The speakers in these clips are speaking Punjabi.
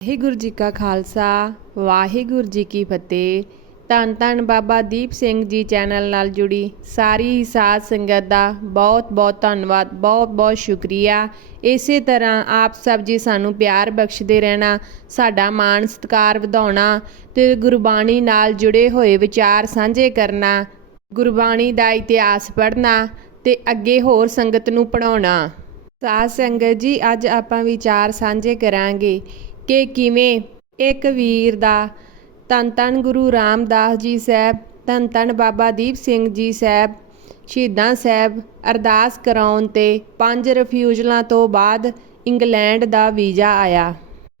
ਵਾਹਿਗੁਰੂ ਜੀ ਕਾ ਖਾਲਸਾ, ਵਾਹਿਗੁਰੂ ਜੀ ਕੀ ਫਤਿਹ। ਧੰਨ ਧੰਨ ਬਾਬਾ ਦੀਪ ਸਿੰਘ ਜੀ ਚੈਨਲ ਨਾਲ ਜੁੜੀ ਸਾਰੀ ਸਾਧ ਸੰਗਤ ਦਾ ਬਹੁਤ ਬਹੁਤ ਧੰਨਵਾਦ, ਬਹੁਤ ਬਹੁਤ ਸ਼ੁਕਰੀਆ। ਇਸੇ ਤਰ੍ਹਾਂ ਆਪ ਸਭ ਜੀ ਸਾਨੂੰ ਪਿਆਰ ਬਖਸ਼ਦੇ ਰਹਿਣਾ, ਸਾਡਾ ਮਾਣ ਸਤਿਕਾਰ ਵਧਾਉਣਾ ਤੇ ਗੁਰਬਾਣੀ ਨਾਲ ਜੁੜੇ ਹੋਏ ਵਿਚਾਰ ਸਾਂਝੇ ਕਰਨਾ, ਗੁਰਬਾਣੀ ਦਾ ਇਤਿਹਾਸ ਪੜ੍ਹਨਾ ਤੇ ਅੱਗੇ ਹੋਰ ਸੰਗਤ ਨੂੰ ਪੜਾਉਣਾ ਸਾਧ ਸੰਗਤ ਜੀ, ਅੱਜ ਆਪਾਂ ਵਿਚਾਰ ਸਾਂਝੇ ਕਰਾਂਗੇ। ਕਿ ਕਿਵੇਂ ਇੱਕ ਵੀਰ ਦਾ, ਧੰਨ ਧੰਨ ਗੁਰੂ ਰਾਮਦਾਸ ਜੀ ਸਾਹਿਬ, ਧੰਨ ਧੰਨ ਬਾਬਾ ਦੀਪ ਸਿੰਘ ਜੀ ਸਾਹਿਬ, ਸ਼ਹੀਦਾਂ ਸਾਹਿਬ ਅਰਦਾਸ ਕਰਾਉਣ ਤੇ ਪੰਜ ਰਿਫਿਊਜਲਾਂ ਤੋਂ ਬਾਅਦ ਇੰਗਲੈਂਡ ਦਾ ਵੀਜ਼ਾ ਆਇਆ।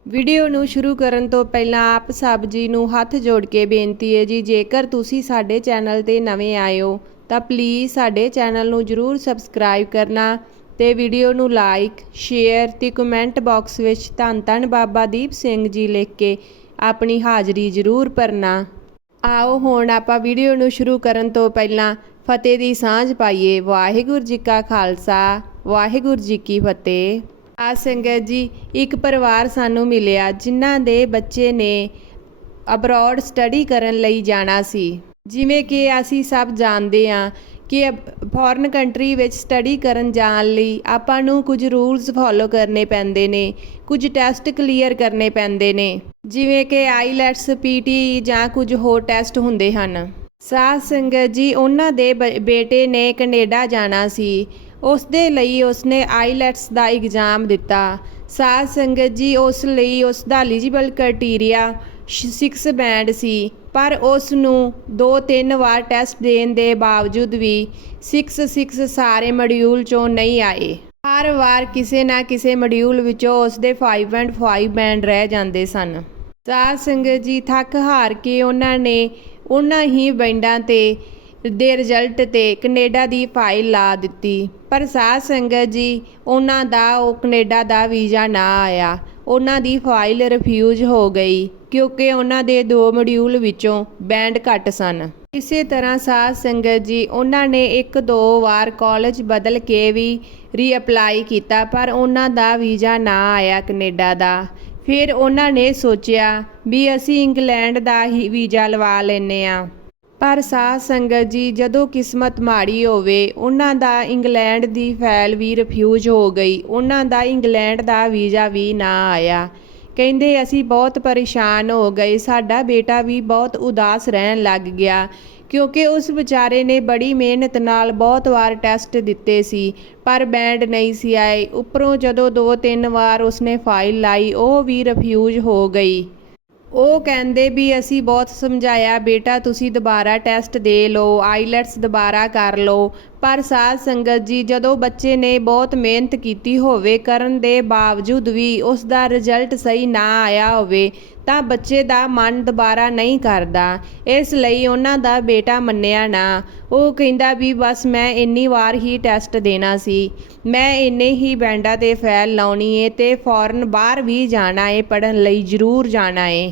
ਵੀਡੀਓ ਨੂੰ ਸ਼ੁਰੂ ਕਰਨ ਤੋਂ ਪਹਿਲਾਂ ਆਪ ਸਭ ਜੀ ਨੂੰ ਹੱਥ ਜੋੜ ਕੇ ਬੇਨਤੀ ਹੈ ਜੀ, ਜੇਕਰ ਤੁਸੀਂ ਸਾਡੇ ਚੈਨਲ ਤੇ ਨਵੇਂ ਆਏ ਹੋ, ਤਾਂ ਪਲੀਜ਼ ਸਾਡੇ ਚੈਨਲ ਨੂੰ ਜਰੂਰ ਸਬਸਕ੍ਰਾਈਬ ਕਰਨਾ ਤੇ ਵੀਡੀਓ ਨੂੰ ਲਾਈਕ ਸ਼ੇਅਰ ਤੇ ਕਮੈਂਟ ਬਾਕਸ ਵਿੱਚ ਧੰਨ ਧੰਨ ਬਾਬਾ ਦੀਪ ਸਿੰਘ ਜੀ ਲਿਖ ਕੇ ਆਪਣੀ ਹਾਜ਼ਰੀ ਜਰੂਰ ਭਰਨਾ। ਆਓ ਹੁਣ ਆਪਾਂ ਵੀਡੀਓ ਨੂੰ ਸ਼ੁਰੂ ਕਰਨ ਤੋਂ ਪਹਿਲਾਂ ਫਤਿਹ ਦੀ ਸਾਂਝ ਪਾਈਏ। ਵਾਹਿਗੁਰੂ ਜੀ ਕਾ ਖਾਲਸਾ, ਵਾਹਿਗੁਰੂ ਜੀ ਕੀ ਫਤਿਹ। ਆ ਸੰਗਤ ਜੀ, ਇੱਕ ਪਰਿਵਾਰ ਸਾਨੂੰ ਮਿਲਿਆ ਜਿਨ੍ਹਾਂ ਦੇ ਬੱਚੇ ਨੇ ਅਬਰੋਡ ਸਟੱਡੀ ਕਰਨ ਲਈ ਜਾਣਾ ਸੀ। ਜਿਵੇਂ ਕਿ ਅਸੀਂ ਸਭ ਜਾਣਦੇ ਹਾਂ ਕਿ ਫੋਰਨ ਕੰਟਰੀ ਵਿੱਚ ਸਟੱਡੀ ਕਰਨ ਜਾਣ ਲਈ ਆਪਾਂ ਨੂੰ ਕੁਝ ਰੂਲਸ ਫੋਲੋ ਕਰਨੇ ਪੈਂਦੇ ਨੇ, ਕੁਝ ਟੈਸਟ ਕਲੀਅਰ ਕਰਨੇ ਪੈਂਦੇ ਨੇ, ਜਿਵੇਂ ਕਿ ਆਈਲੈਟਸ ਪੀਟੀ ਜਾਂ ਕੁਝ ਹੋਰ ਟੈਸਟ ਹੁੰਦੇ ਹਨ। ਸਾਧ ਸੰਗਤ ਜੀ, ਉਹਨਾਂ ਦੇ ਬ- ਬੇਟੇ ਨੇ ਕੈਨੇਡਾ ਜਾਣਾ ਸੀ। ਉਸ ਦੇ ਲਈ ਉਸਨੇ ਆਈਲੈਟਸ ਦਾ ਐਗਜ਼ਾਮ ਦਿੱਤਾ। ਸਾਧ ਸੰਗਤ ਜੀ, ਉਸ ਲਈ ਉਸ ਦਾ ਐਲੀਜੀਬਲ ਕ੍ਰਾਈਟੇਰੀਆ 6 ਬੈਂਡ ਸੀ। ਪਰ ਉਸ ਨੂੰ ਦੋ ਤਿੰਨ ਵਾਰ ਟੈਸਟ ਦੇਣ ਦੇ ਬਾਵਜੂਦ ਵੀ 6-6 ਸਾਰੇ ਮੋਡਿਊਲ ਚੋਂ ਨਹੀਂ ਆਏ। ਹਰ ਵਾਰ ਕਿਸੇ ਨਾ ਕਿਸੇ ਮੋਡਿਊਲ ਵਿੱਚੋਂ ਉਸ ਦੇ 5 ਐਂਡ 5 ਬੈਂਡ ਰਹਿ ਜਾਂਦੇ ਸਨ। ਸਾਧ ਸੰਗਤ ਜੀ, ਥੱਕ ਹਾਰ ਕੇ ਉਹਨਾਂ ਨੇ ਉਹਨਾਂ ਹੀ ਬੈਂਡਾਂ ਤੇ ਦੇ ਰਿਜ਼ਲਟ ਤੇ ਕੈਨੇਡਾ ਦੀ ਫਾਈਲ ਲਾ ਦਿੱਤੀ। ਪਰ ਸਾਧ ਸੰਗਤ ਜੀ, ਉਹਨਾਂ ਦਾ, ਉਹ ਕੈਨੇਡਾ ਦਾ ਵੀਜ਼ਾ ਨਾ ਆਇਆ। ਉਹਨਾਂ ਦੀ ਫਾਈਲ ਰਿਫਿਊਜ਼ ਹੋ ਗਈ ਕਿਉਂਕਿ ਉਹਨਾਂ ਦੇ ਦੋ ਮੋਡਿਊਲ ਵਿੱਚੋਂ ਬੈਂਡ ਘੱਟ ਸਨ। ਇਸੇ ਤਰ੍ਹਾਂ ਸਾਧ ਸੰਗਤ ਜੀ, ਉਹਨਾਂ ਨੇ ਇੱਕ ਦੋ ਵਾਰ ਕਾਲਜ ਬਦਲ ਕੇ ਵੀ ਰੀਅਪਲਾਈ ਕੀਤਾ, ਪਰ ਉਹਨਾਂ ਦਾ ਵੀਜ਼ਾ ਨਾ ਆਇਆ ਕੈਨੇਡਾ ਦਾ। ਫਿਰ ਉਹਨਾਂ ਨੇ ਸੋਚਿਆ ਵੀ ਅਸੀਂ ਇੰਗਲੈਂਡ ਦਾ ਹੀ ਵੀਜ਼ਾ ਲਵਾ ਲੈਨੇ ਆ ਪਰ ਸਾਧ ਸੰਗਤ ਜੀ, ਜਦੋਂ ਕਿਸਮਤ ਮਾੜੀ ਹੋਵੇ, ਉਹਨਾਂ ਦਾ ਇੰਗਲੈਂਡ ਦੀ ਫਾਈਲ ਵੀ ਰਿਫਿਊਜ਼ ਹੋ ਗਈ। ਉਹਨਾਂ ਦਾ ਇੰਗਲੈਂਡ ਦਾ ਵੀਜ਼ਾ ਵੀ ਨਾ ਆਇਆ। ਕਹਿੰਦੇ, ਅਸੀਂ ਬਹੁਤ ਪਰੇਸ਼ਾਨ ਹੋ ਗਏ। ਸਾਡਾ ਬੇਟਾ ਵੀ ਬਹੁਤ ਉਦਾਸ ਰਹਿਣ ਲੱਗ ਗਿਆ, ਕਿਉਂਕਿ ਉਸ ਵਿਚਾਰੇ ਨੇ ਬੜੀ ਮਿਹਨਤ ਨਾਲ ਬਹੁਤ ਵਾਰ ਟੈਸਟ ਦਿੱਤੇ ਸੀ, ਪਰ ਬੈਂਡ ਨਹੀਂ ਸੀ ਆਏ। ਉੱਪਰੋਂ ਜਦੋਂ ਦੋ ਤਿੰਨ ਵਾਰ ਉਸਨੇ ਫਾਈਲ ਲਾਈ, ਉਹ ਵੀ ਰਿਫਿਊਜ਼ ਹੋ ਗਈ। ਉਹ ਕਹਿੰਦੇ ਵੀ ਅਸੀਂ ਬਹੁਤ ਸਮਝਾਇਆ, ਬੇਟਾ ਤੁਸੀਂ ਦੁਬਾਰਾ ਟੈਸਟ ਦੇ ਲਓ ਆਈਲੈਟਸ ਦੁਬਾਰਾ ਕਰ ਲਓ। ਪਰ ਸਾਧ ਸੰਗਤ ਜੀ, ਜਦੋਂ ਬੱਚੇ ਨੇ ਬਹੁਤ ਮਿਹਨਤ ਕੀਤੀ ਹੋਵੇ, ਕਰਨ ਦੇ ਬਾਵਜੂਦ ਵੀ ਉਸ ਦਾ ਰਿਜ਼ਲਟ ਸਹੀ ਨਾ ਆਇਆ ਹੋਵੇ ਤਾਂ ਬੱਚੇ ਦਾ ਮਨ ਦੁਬਾਰਾ ਨਹੀਂ ਕਰਦਾ। ਇਸ ਲਈ ਉਹਨਾਂ ਦਾ ਬੇਟਾ ਮੰਨਿਆ ਨਾ। ਉਹ ਕਹਿੰਦਾ ਵੀ ਬਸ ਮੈਂ ਇੰਨੀ ਵਾਰ ਹੀ ਟੈਸਟ ਦੇਣਾ ਸੀ। ਮੈਂ ਇੰਨੇ ਹੀ ਬੈਂਡਾਂ ਤੇ ਫੈਲ ਲਾਉਣੀ ਏ ਤੇ ਫੌਰਨ ਬਾਹਰ ਵੀ ਜਾਣਾ ਏ ਪੜਨ ਲਈ ਜ਼ਰੂਰ ਜਾਣਾ ਏ।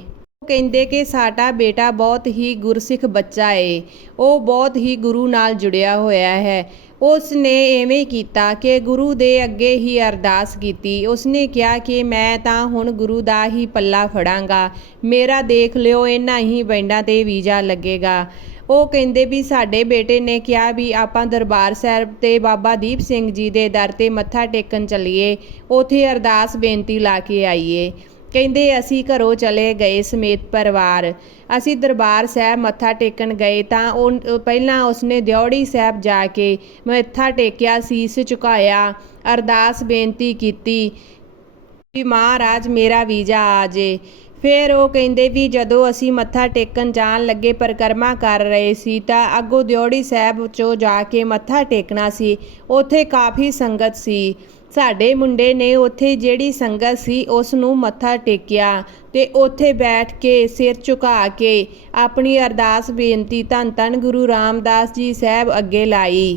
ਕਹਿੰਦੇ ਕਿ ਸਾਡਾ ਬੇਟਾ ਬਹੁਤ ਹੀ ਗੁਰਸਿੱਖ ਬੱਚਾ ਏ। ਉਹ ਬਹੁਤ ਹੀ ਗੁਰੂ ਨਾਲ ਜੁੜਿਆ ਹੋਇਆ ਹੈ। ਉਸ ਨੇ ਐਵੇਂ ਕੀਤਾ ਕਿ ਗੁਰੂ ਦੇ ਅੱਗੇ ਹੀ ਅਰਦਾਸ ਕੀਤੀ। ਉਸ ਨੇ ਕਿਹਾ ਕਿ ਮੈਂ ਤਾਂ ਹੁਣ ਗੁਰੂ ਦਾ ਹੀ ਪੱਲਾ ਫੜਾਂਗਾ। ਮੇਰਾ ਦੇਖ ਲਿਓ ਇਹਨਾਂ ਹੀ ਬੈਂਡਾਂ ਤੇ ਵੀਜ਼ਾ ਲੱਗੇਗਾ। ਉਹ ਕਹਿੰਦੇ ਵੀ ਸਾਡੇ ਬੇਟੇ ਨੇ ਕਿਹਾ ਵੀ ਆਪਾਂ ਦਰਬਾਰ ਸਾਹਿਬ ਤੇ ਬਾਬਾ ਦੀਪ ਸਿੰਘ ਜੀ ਦੇ ਦਰ ਤੇ ਮੱਥਾ ਟੇਕਣ ਚੱਲੀਏ। ਉਥੇ ਅਰਦਾਸ ਬੇਨਤੀ ਲਾ ਕੇ ਆਈਏ। ਕਹਿੰਦੇ ਅਸੀਂ ਘਰੋਂ ਚਲੇ ਗਏ ਸਮੇਤ ਪਰਿਵਾਰ। ਅਸੀਂ ਦਰਬਾਰ ਸਾਹਿਬ ਮੱਥਾ ਟੇਕਣ ਗਏ ਤਾਂ ਉਹ ਪਹਿਲਾਂ ਉਸਨੇ ਦਿਉੜੀ ਸਾਹਿਬ ਜਾ ਕੇ ਮੱਥਾ ਟੇਕਿਆ, ਸੀਸ ਝੁਕਾਇਆ, ਅਰਦਾਸ ਬੇਨਤੀ ਕੀਤੀ ਵੀ ਮਹਾਰਾਜ ਮੇਰਾ ਵੀਜ਼ਾ ਆ ਜੇ। ਫਿਰ ਉਹ ਕਹਿੰਦੇ ਵੀ ਜਦੋਂ ਅਸੀਂ ਮੱਥਾ ਟੇਕਣ ਜਾਣ ਲੱਗੇ ਪਰਿਕਰਮਾ ਕਰ ਰਹੇ ਸੀ ਤਾਂ ਅੱਗੋਂ ਦਿਉੜੀ ਸਾਹਿਬ ਚੋਂ ਜਾ ਕੇ ਮੱਥਾ ਟੇਕਣਾ ਸੀ। ਉੱਥੇ ਕਾਫੀ ਸੰਗਤ ਸੀ। ਸਾਡੇ ਮੁੰਡੇ ਨੇ ਉੱਥੇ ਜਿਹੜੀ ਸੰਗਤ ਸੀ, ਉਸ ਨੂੰ ਮੱਥਾ ਟੇਕਿਆ ਤੇ ਉੱਥੇ ਬੈਠ ਕੇ ਸਿਰ ਝੁਕਾ ਕੇ ਆਪਣੀ ਅਰਦਾਸ ਬੇਨਤੀ ਧੰਨ ਧੰਨ ਗੁਰੂ ਰਾਮਦਾਸ ਜੀ ਸਾਹਿਬ ਅੱਗੇ ਲਾਈ।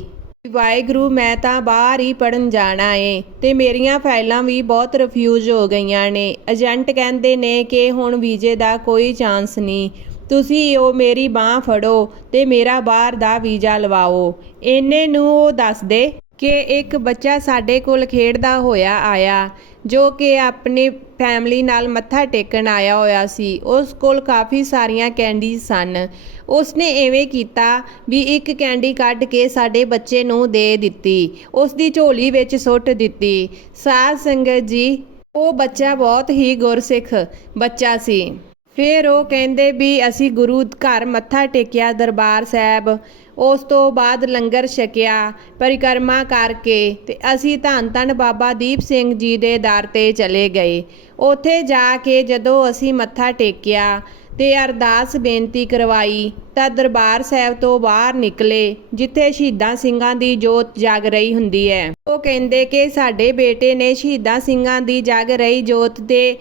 ਵਾਹਿਗੁਰੂ, ਮੈਂ ਤਾਂ ਬਾਹਰ ਹੀ ਪੜਨ ਜਾਣਾ ਏ ਤੇ ਮੇਰੀਆਂ ਫਾਈਲਾਂ ਵੀ ਬਹੁਤ ਰਿਫਿਊਜ਼ ਹੋ ਗਈਆਂ ਨੇ। ਏਜੰਟ ਕਹਿੰਦੇ ਨੇ ਕਿ ਹੁਣ ਵੀਜ਼ੇ ਦਾ ਕੋਈ ਚਾਂਸ ਨਹੀਂ। ਤੁਸੀਂ ਉਹ ਮੇਰੀ ਬਾਹ ਫੜੋ ਤੇ ਮੇਰਾ ਬਾਹਰ ਦਾ ਵੀਜ਼ਾ ਲਵਾਓ। ਇੰਨੇ ਨੂੰ ਉਹ ਦੱਸ ਦੇ ਕਿ ਇੱਕ ਬੱਚਾ ਸਾਡੇ ਕੋਲ ਖੇਡਦਾ ਹੋਇਆ ਆਇਆ, ਜੋ ਕਿ ਆਪਣੀ ਫੈਮਲੀ ਨਾਲ ਮੱਥਾ ਟੇਕਣ ਆਇਆ ਹੋਇਆ ਸੀ, ਉਸ ਕੋਲ ਕਾਫੀ ਸਾਰੀਆਂ ਕੈਂਡੀਜ਼ ਸਨ। ਉਸਨੇ ਐਵੇਂ ਕੀਤਾ ਵੀ ਇੱਕ ਕੈਂਡੀ ਕੱਢ ਕੇ ਸਾਡੇ ਬੱਚੇ ਨੂੰ ਦੇ ਦਿੱਤੀ। ਉਸ ਦੀ ਝੋਲੀ ਵਿੱਚ ਸੁੱਟ ਦਿੱਤੀ। ਸਾਧ ਸੰਗਤ ਜੀ, ਉਹ ਬੱਚਾ ਬਹੁਤ ਹੀ ਗੁਰਸਿੱਖ ਬੱਚਾ ਸੀ। ਫਿਰ ਉਹ ਕਹਿੰਦੇ ਵੀ ਅਸੀਂ ਗੁਰੂ ਘਰ ਮੱਥਾ ਟੇਕਿਆ ਦਰਬਾਰ ਸਾਹਿਬ। ਉਸ ਤੋਂ ਬਾਅਦ ਲੰਗਰ ਛਕਿਆ, ਪਰਿਕਰਮਾ ਕਰਕੇ ਤੇ ਅਸੀਂ ਧੰਨ ਧੰਨ ਬਾਬਾ ਦੀਪ ਸਿੰਘ ਜੀ ਦੇ ਦਰ ਤੇ ਚਲੇ ਗਏ। ਉੱਥੇ ਜਾ ਕੇ ਜਦੋਂ ਅਸੀਂ ਮੱਥਾ ਟੇਕਿਆ ਤੇ ਅਰਦਾਸ ਬੇਨਤੀ ਕਰਵਾਈ ਤਾਂ ਦਰਬਾਰ ਸਾਹਿਬ ਤੋਂ ਬਾਹਰ ਨਿਕਲੇ, ਜਿੱਥੇ ਸ਼ਹੀਦਾਂ ਸਿੰਘਾਂ ਦੀ ਜੋਤ ਜਗ ਰਹੀ ਹੁੰਦੀ ਹੈ। ਉਹ ਕਹਿੰਦੇ ਕਿ ਸਾਡੇ ਬੇਟੇ ਨੇ ਸ਼ਹੀਦਾਂ ਸਿੰਘਾਂ ਦੀ ਜਗ ਰਹੀ ਜੋਤ ਦੇ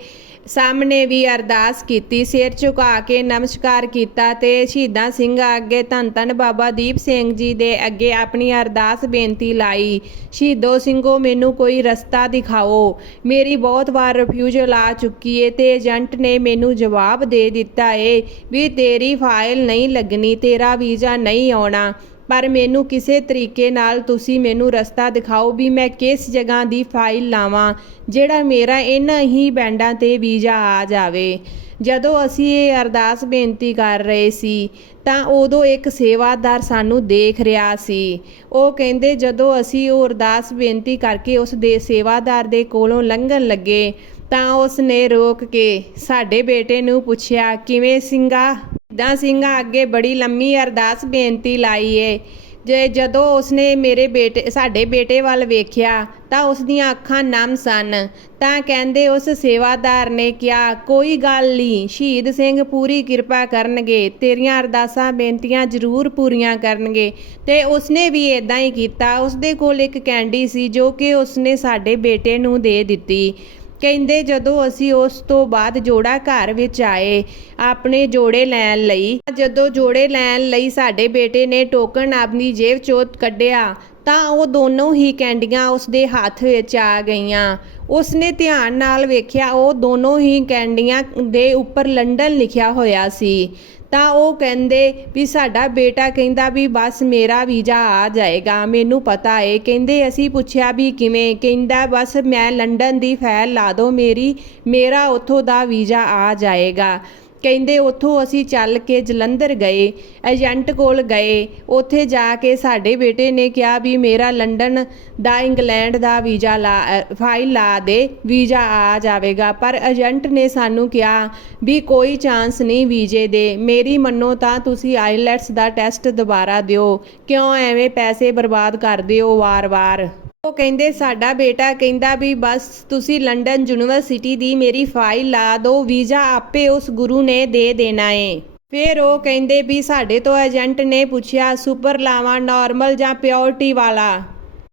ਸਾਹਮਣੇ ਵੀ ਅਰਦਾਸ ਕੀਤੀ, ਸਿਰ ਝੁਕਾ ਕੇ ਨਮਸਕਾਰ ਕੀਤਾ ਤੇ ਸ਼ਹੀਦਾਂ ਸਿੰਘ ਅੱਗੇ ਧੰਨ ਧੰਨ ਬਾਬਾ ਦੀਪ ਸਿੰਘ ਜੀ ਦੇ ਅੱਗੇ ਆਪਣੀ ਅਰਦਾਸ ਬੇਨਤੀ ਲਾਈ। ਸ਼ਹੀਦੋ ਸਿੰਘੋ, ਮੈਨੂੰ ਕੋਈ ਰਸਤਾ ਦਿਖਾਓ। ਮੇਰੀ ਬਹੁਤ ਵਾਰ ਰਿਫਿਊਜ਼ਲ ਆ ਚੁੱਕੀ ਏ ਤੇ ਏਜੰਟ ਨੇ ਮੈਨੂੰ ਜਵਾਬ ਦੇ ਦਿੱਤਾ ਏ ਵੀ ਤੇਰੀ ਫਾਈਲ ਨਹੀਂ ਲੱਗਣੀ, ਤੇਰਾ ਵੀਜ਼ਾ ਨਹੀਂ ਆਉਣਾ। ਪਰ ਮੈਨੂੰ ਕਿਸੇ ਤਰੀਕੇ ਨਾਲ ਤੁਸੀਂ ਮੈਨੂੰ ਰਸਤਾ ਦਿਖਾਓ ਵੀ ਮੈਂ ਕਿਸ ਜਗ੍ਹਾ ਦੀ ਫਾਈਲ ਲਾਵਾਂ, ਜਿਹੜਾ ਮੇਰਾ ਇਹਨਾਂ ਹੀ ਬੈਂਡਾਂ ਤੇ ਵੀਜ਼ਾ ਆ ਜਾਵੇ। ਜਦੋਂ ਅਸੀਂ ਇਹ ਅਰਦਾਸ ਬੇਨਤੀ ਕਰ ਰਹੇ ਸੀ, ਤਾਂ ਉਦੋਂ ਇੱਕ ਸੇਵਾਦਾਰ ਸਾਨੂੰ ਦੇਖ ਰਿਹਾ ਸੀ। ਉਹ ਕਹਿੰਦੇ ਜਦੋਂ ਅਸੀਂ ਉਹ ਅਰਦਾਸ ਬੇਨਤੀ ਕਰਕੇ ਉਸ ਦੇ ਸੇਵਾਦਾਰ ਦੇ ਕੋਲੋਂ ਲੰਘਣ ਲੱਗੇ ਤਾਂ ਉਸ ਨੇ ਰੋਕ ਕੇ ਸਾਡੇ ਬੇਟੇ ਨੂੰ ਪੁੱਛਿਆ, ਕਿਵੇਂ ਸਿੰਘਾ? ਸਿੱਧਾ ਸਿੰਘਾਂ? ਅੱਗੇ ਬੜੀ ਲੰਮੀ ਅਰਦਾਸ ਬੇਨਤੀ ਲਾਈ ਏ। ਜੇ ਜਦੋਂ ਉਸਨੇ ਮੇਰੇ ਬੇਟੇ, ਸਾਡੇ ਬੇਟੇ ਵੱਲ ਵੇਖਿਆ, ਤਾਂ ਉਸ ਦੀਆਂ ਅੱਖਾਂ ਨਮ ਸਨ। ਤਾਂ ਕਹਿੰਦੇ ਉਸ ਸੇਵਾਦਾਰ ਨੇ ਕਿਹਾ, ਕੋਈ ਗੱਲ ਨਹੀਂ ਸ਼ਹੀਦ ਸਿੰਘ ਪੂਰੀ ਕਿਰਪਾ ਕਰਨਗੇ, ਤੇਰੀਆਂ ਅਰਦਾਸਾਂ ਬੇਨਤੀਆਂ ਜ਼ਰੂਰ ਪੂਰੀਆਂ ਕਰਨਗੇ। ਤੇ ਉਸਨੇ ਵੀ ਇਦਾਂ ਹੀ ਕੀਤਾ। ਉਸਦੇ ਕੋਲ ਇੱਕ ਕੈਂਡੀ ਸੀ, ਜੋ ਕਿ ਉਸਨੇ ਸਾਡੇ ਬੇਟੇ ਨੂੰ ਦੇ ਦਿੱਤੀ। ਕਹਿੰਦੇ ਜਦੋਂ ਅਸੀਂ ਉਸ ਤੋਂ ਬਾਅਦ ਜੋੜਾ ਘਰ ਵਿੱਚ ਆਏ, ਆਪਣੇ ਜੋੜੇ ਲੈਣ ਲਈ। ਜਦੋਂ ਜੋੜੇ ਲੈਣ ਲਈ ਸਾਡੇ ਬੇਟੇ ਨੇ ਟੋਕਨ ਆਪਣੀ ਜੇਬ ਚੋਂ ਕੱਢਿਆ, ਤਾਂ ਉਹ ਦੋਨੋਂ ਹੀ ਕੈਂਡੀਆਂ ਉਸ ਦੇ ਹੱਥ ਵਿੱਚ ਆ ਗਈਆਂ। ਉਸਨੇ ਧਿਆਨ ਨਾਲ ਵੇਖਿਆ, ਉਹ ਦੋਨੋਂ ਹੀ ਕੈਂਡੀਆਂ ਦੇ ਉੱਪਰ ਲੰਡਨ ਲਿਖਿਆ ਹੋਇਆ ਸੀ। ਤਾਂ ਉਹ ਕਹਿੰਦੇ ਵੀ ਸਾਡਾ ਬੇਟਾ ਕਹਿੰਦਾ ਵੀ ਬਸ ਮੇਰਾ ਵੀਜ਼ਾ ਆ ਜਾਏਗਾ, ਮੈਨੂੰ ਪਤਾ ਏ। ਕਹਿੰਦੇ ਅਸੀਂ ਪੁੱਛਿਆ ਵੀ ਕਿਵੇਂ? ਕਹਿੰਦਾ ਬਸ ਮੈਂ ਲੰਡਨ ਦੀ ਫਾਈਲ ਲਾ ਦੋ ਮੇਰੀ, ਮੇਰਾ ਉੱਥੋਂ ਦਾ ਵੀਜ਼ਾ ਆ ਜਾਏਗਾ। ਕਹਿੰਦੇ ਉੱਥੋਂ ਅਸੀਂ ਚੱਲ ਕੇ ਜਲੰਧਰ ਗਏ, ਏਜੰਟ ਕੋਲ ਗਏ। ਉੱਥੇ ਜਾ ਕੇ ਸਾਡੇ ਬੇਟੇ ਨੇ ਕਿਹਾ ਵੀ ਮੇਰਾ ਲੰਡਨ ਦਾ, ਇੰਗਲੈਂਡ ਦਾ ਵੀਜ਼ਾ ਲਾ ਫਾਈਲ ਲਾ ਦੇ, ਵੀਜ਼ਾ ਆ ਜਾਵੇਗਾ। ਪਰ ਏਜੰਟ ਨੇ ਸਾਨੂੰ ਕਿਹਾ ਵੀ ਕੋਈ ਚਾਂਸ ਨਹੀਂ ਵੀਜ਼ੇ ਦੇ। ਮੇਰੀ ਮੰਨੋ ਤਾਂ ਤੁਸੀਂ ਆਈਲੈਟਸ ਦਾ ਟੈਸਟ ਦੁਬਾਰਾ ਦਿਓ। ਕਿਉਂ ਐਵੇਂ ਪੈਸੇ ਬਰਬਾਦ ਕਰਦੇ ਹੋ ਵਾਰ-ਵਾਰ? ਉਹ ਕਹਿੰਦੇ, ਸਾਡਾ ਬੇਟਾ ਕਹਿੰਦਾ ਵੀ, ਬਸ ਤੁਸੀਂ ਲੰਡਨ ਯੂਨੀਵਰਸਿਟੀ ਦੀ ਮੇਰੀ ਫਾਈਲ ਲਾ ਦਿਓ, ਵੀਜ਼ਾ ਆਪੇ ਉਸ ਗੁਰੂ ਨੇ ਦੇ ਦੇਣਾ ਏ। ਫਿਰ ਉਹ ਕਹਿੰਦੇ ਵੀ, ਸਾਡੇ ਤੋਂ ਏਜੰਟ ਨੇ ਪੁੱਛਿਆ, ਸੁਪਰ ਲਾਵਾਂ, ਨਾਰਮਲ ਜਾਂ ਪਿਓਰਟੀ ਵਾਲਾ?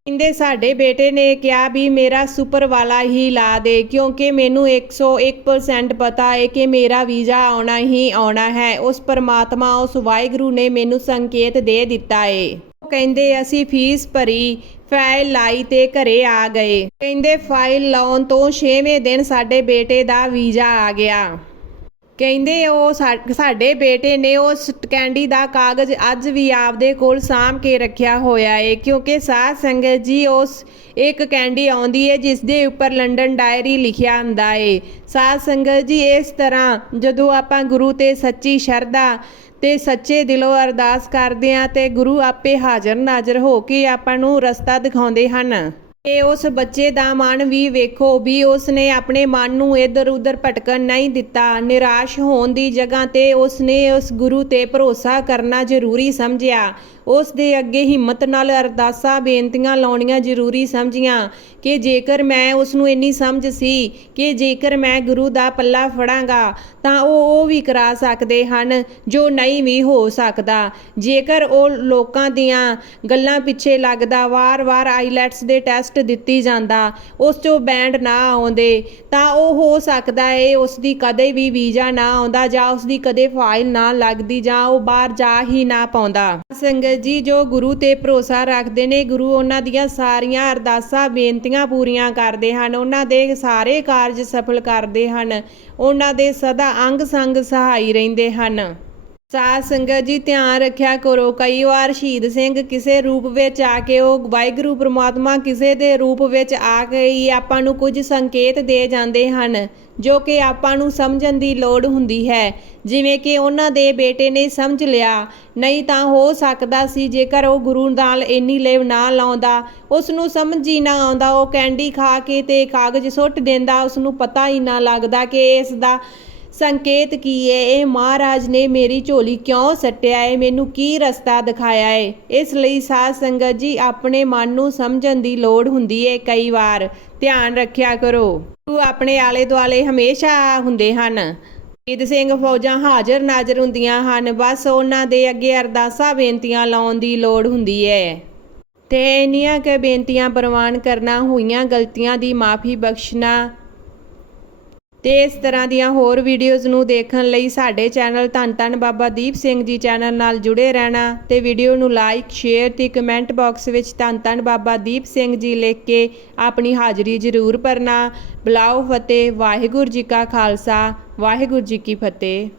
ਕਹਿੰਦੇ, ਸਾਡੇ ਬੇਟੇ ਨੇ ਕਿਹਾ ਵੀ, ਮੇਰਾ ਸੁਪਰ ਵਾਲਾ ਹੀ ਲਾ ਦੇ, ਕਿਉਂਕਿ ਮੈਨੂੰ 101% ਪਤਾ ਹੈ ਕਿ ਮੇਰਾ ਵੀਜ਼ਾ ਆਉਣਾ ਹੀ ਆਉਣਾ ਹੈ। ਉਸ ਪਰਮਾਤਮਾ, ਉਸ ਵਾਹਿਗੁਰੂ ਨੇ ਮੈਨੂੰ ਸੰਕੇਤ ਦੇ ਦਿੱਤਾ ਏ। ਕਹਿੰਦੇ ਅਸੀਂ ਫੀਸ ਭਰੀ ਫਾਈਲ ਲਾਈ ਤੇ ਘਰੇ ਆ ਗਏ। ਕਹਿੰਦੇ ਫਾਈਲ ਲਾਉਣ ਤੋਂ 6ਵੇਂ ਦਿਨ ਸਾਡੇ ਬੇਟੇ ਦਾ ਵੀਜ਼ਾ ਆ ਗਿਆ। ਕਹਿੰਦੇ ਉਹ ਸਾਡੇ ਬੇਟੇ ਨੇ ਉਸ ਕੈਂਡੀ ਦਾ ਕਾਗਜ਼ ਅੱਜ ਵੀ ਆਪਦੇ ਕੋਲ ਸਾਂਭ ਕੇ ਰੱਖਿਆ ਹੋਇਆ ਏ, ਕਿਉਂਕਿ ਸਾਧ ਸੰਗਤ ਜੀ ਉਸ ਇੱਕ ਕੈਂਡੀ ਆਉਂਦੀ ਏ ਜਿਸ ਦੇ ਉੱਪਰ ਲੰਡਨ ਡਾਇਰੀ ਲਿਖਿਆ ਹੁੰਦਾ ਏ। ਸਾਧ ਸੰਗਤ ਜੀ ਇਸ ਤਰ੍ਹਾਂ ਜਦੋਂ ਆਪਾਂ ਗੁਰੂ ਤੇ ਸੱਚੀ ਸ਼ਰਧਾ ਤੇ ਸੱਚੇ ਦਿਲੋਂ ਅਰਦਾਸ ਕਰਦੇ ਆ ਤੇ ਗੁਰੂ ਆਪੇ ਹਾਜ਼ਰ ਨਾਜ਼ਰ ਹੋ ਕੇ ਆਪਾਂ ਨੂੰ ਰਸਤਾ ਦਿਖਾਉਂਦੇ ਹਨ। ਤੇ ਉਸ ਬੱਚੇ ਦਾ ਮਨ ਵੀ ਵੇਖੋ ਵੀ ਉਸ ਨੇ ਆਪਣੇ ਮਨ ਨੂੰ ਇੱਧਰ ਉੱਧਰ ਭਟਕਣ ਨਹੀਂ ਦਿੱਤਾ। ਨਿਰਾਸ਼ ਹੋਣ ਦੀ ਜਗ੍ਹਾ ਤੇ ਉਸ ਨੇ ਉਸ ਗੁਰੂ ਤੇ ਭਰੋਸਾ ਕਰਨਾ ਜ਼ਰੂਰੀ ਸਮਝਿਆ। ਉਸ ਦੇ ਅੱਗੇ ਹਿੰਮਤ ਨਾਲ ਅਰਦਾਸਾਂ, ਬੇਨਤੀਆਂ ਲਾਉਣੀਆਂ ਜ਼ਰੂਰੀ ਸਮਝੀਆਂ ਕਿ ਜੇਕਰ ਮੈਂ ਉਸ ਨੂੰ ਇੰਨੀ ਸਮਝ ਸੀ ਕਿ ਜੇਕਰ ਮੈਂ ਗੁਰੂ ਦਾ ਪੱਲਾ ਫੜਾਂਗਾ, ਤਾਂ ਉਹ ਉਹ ਵੀ ਕਰਾ ਸਕਦੇ ਹਨ ਜੋ ਨਹੀਂ ਵੀ ਹੋ ਸਕਦਾ। ਜੇਕਰ ਉਹ ਲੋਕਾਂ ਦੀਆਂ ਗੱਲਾਂ ਪਿੱਛੇ ਲੱਗਦਾ, ਵਾਰ-ਵਾਰ ਆਈਲੈਟਸ ਦੇ ਟੈਸਟ ਦਿੱਤੀ ਜਾਂਦਾ, ਉਸ ਚੋਂ ਬੈਂਡ ਨਾ ਆਉਂਦੇ, ਤਾਂ ਉਹ ਹੋ ਸਕਦਾ ਏ ਉਸ ਦੀ ਕਦੇ ਵੀ ਵੀਜ਼ਾ ਨਾ ਆਉਂਦਾ ਜਾਂ ਉਸ ਦੀ ਕਦੇ ਫਾਈਲ ਨਾ ਲੱਗਦੀ ਜਾਂ ਉਹ ਬਾਹਰ ਜਾ ਹੀ ਨਾ ਪਾਉਂਦਾ। ਸੰਗਤ ਜੀ, ਜੋ ਗੁਰੂ ਤੇ ਭਰੋਸਾ ਰੱਖਦੇ ਨੇ, ਗੁਰੂ ਉਹਨਾਂ ਦੀਆਂ ਸਾਰੀਆਂ ਅਰਦਾਸਾਂ, ਬੇਨਤੀਆਂ ਪੂਰੀਆਂ ਕਰਦੇ ਹਨ। ਉਹਨਾਂ ਦੇ ਸਾਰੇ ਕਾਰਜ ਸਫਲ ਕਰਦੇ ਹਨ। ਉਹਨਾਂ ਦੇ ਸਦਾ ਅੰਗ ਸੰਗ ਸਹਾਈ ਰਹਿੰਦੇ ਹਨ। ਸਾਧ ਸੰਗਤ ਜੀ, ਧਿਆਨ ਰੱਖਿਆ ਕਰੋ। ਕਈ ਵਾਰ ਸ਼ਹੀਦ ਸਿੰਘ ਕਿਸੇ ਰੂਪ ਵਿੱਚ ਆ ਕੇ ਉਹ ਵਾਹਿਗੁਰੂ, ਪ੍ਰਮਾਤਮਾ ਕਿਸੇ ਦੇ ਰੂਪ ਵਿੱਚ ਆ ਕੇ ਹੀ ਆਪਾਂ ਨੂੰ ਕੁਝ ਸੰਕੇਤ ਦੇ ਜਾਂਦੇ ਹਨ, ਜੋ ਕਿ ਆਪਾਂ ਨੂੰ ਸਮਝਣ ਦੀ ਲੋੜ ਹੁੰਦੀ ਹੈ। ਜਿਵੇਂ ਕਿ ਉਹਨਾਂ ਦੇ ਬੇਟੇ ਨੇ ਸਮਝ ਲਿਆ, ਨਹੀਂ ਤਾਂ ਹੋ ਸਕਦਾ ਸੀ ਜੇਕਰ ਉਹ ਗੁਰੂ ਨਾਲ ਇੰਨੀ ਲੇਵ ਨਾ ਲਾਉਂਦਾ। ਉਸ ਨੂੰ ਸਮਝ ਹੀ ਨਾ ਆਉਂਦਾ, ਉਹ ਕੈਂਡੀ ਖਾ ਕੇ ਤੇ ਕਾਗਜ਼ ਸੁੱਟ ਦਿੰਦਾ, ਉਸ ਨੂੰ ਪਤਾ ਹੀ ਨਾ ਲੱਗਦਾ ਕਿ ਇਸ ਦਾ ਸੰਕੇਤ ਕੀ ਹੈ ਇਹ ਮਹਾਰਾਜ ਨੇ ਮੇਰੀ ਝੋਲੀ ਕਿਉਂ ਸੱਟਿਆ ਹੈ ਮੈਨੂੰ ਕੀ ਰਸਤਾ ਦਿਖਾਇਆ ਹੈ ਇਸ ਲਈ ਸਾਧ ਸੰਗਤ ਜੀ, ਆਪਣੇ ਮਨ ਨੂੰ ਸਮਝਣ ਦੀ ਲੋੜ ਹੁੰਦੀ ਹੈ ਕਈ ਵਾਰ। ਧਿਆਨ ਰੱਖਿਆ ਕਰੋ। ਗੁਰੂ ਆਪਣੇ ਆਲੇ ਦੁਆਲੇ ਹਮੇਸ਼ਾ ਹੁੰਦੇ ਹਨ। ਸ਼ਹੀਦ ਸਿੰਘ ਫੌਜਾਂ ਹਾਜ਼ਰ ਨਾਜ਼ਰ ਹੁੰਦੀਆਂ ਹਨ। ਬਸ ਉਹਨਾਂ ਦੇ ਅੱਗੇ ਅਰਦਾਸਾਂ, ਬੇਨਤੀਆਂ ਲਾਉਣ ਦੀ ਲੋੜ ਹੁੰਦੀ ਹੈ ਤੇ ਇੰਨੀਆਂ ਕਿ ਬੇਨਤੀਆਂ ਪ੍ਰਵਾਨ ਕਰਨਾ, ਹੋਈਆਂ ਗਲਤੀਆਂ ਦੀ ਮਾਫੀ ਬਖਸ਼ਣਾ ਤੇ ਇਸ ਤਰ੍ਹਾਂ ਦੀਆਂ ਹੋਰ ਵੀਡੀਓਜ਼ ਨੂੰ ਦੇਖਣ ਲਈ ਸਾਡੇ ਚੈਨਲ ਧੰਨ ਧੰਨ ਬਾਬਾ ਦੀਪ ਸਿੰਘ ਜੀ ਚੈਨਲ ਨਾਲ ਜੁੜੇ ਰਹਿਣਾ ਤੇ ਵੀਡੀਓ ਨੂੰ ਲਾਈਕ ਸ਼ੇਅਰ ਤੇ ਕਮੈਂਟ ਬਾਕਸ ਵਿੱਚ ਧੰਨ ਧੰਨ ਬਾਬਾ ਦੀਪ ਸਿੰਘ ਜੀ ਲਿਖ ਕੇ ਆਪਣੀ ਹਾਜ਼ਰੀ ਜ਼ਰੂਰ ਭਰਨਾ। ਬੁਲਾਓ ਫਤਿਹ, ਵਾਹਿਗੁਰੂ ਜੀ ਕਾ ਖਾਲਸਾ, ਵਾਹਿਗੁਰੂ ਜੀ ਕੀ ਫਤਿਹ।